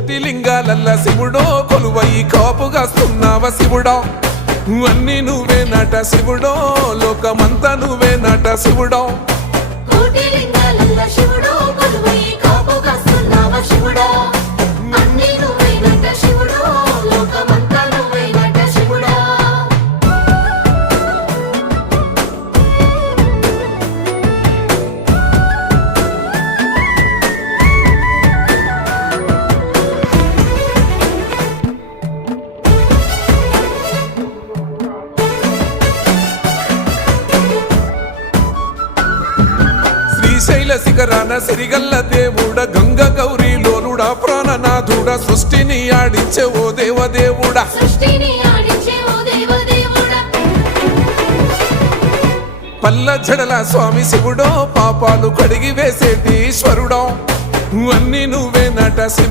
కోటి లింగాలల్ల శివుడో కొలువయి కాపుగాస్తున్నావ శివుడా అన్ని నువ్వే నట శివుడో లోకమంతా నువ్వే నట శివుడో కోటి లింగాలల్ల శివుడో కొలువయి కాపుగాస్తున్నావ శివుడా అన్ని నువ్వే నట శివుడో లోకమంతా నువ్వే నట శివుడా శ్రీశైల శిఖరాన సిరిగల్ల దేవుడ గంగ గౌరీ లోలుడా ప్రాణనాథుడ సృష్టిని ఆడించే ఓ దేవదేవుడా సృష్టిని ఆడించే ఓ దేవదేవుడా పల్ల జడల స్వామి శివుడో పాపాలు కడిగి వేసేటి ఈశ్వరుడో అన్ని నువ్వే నట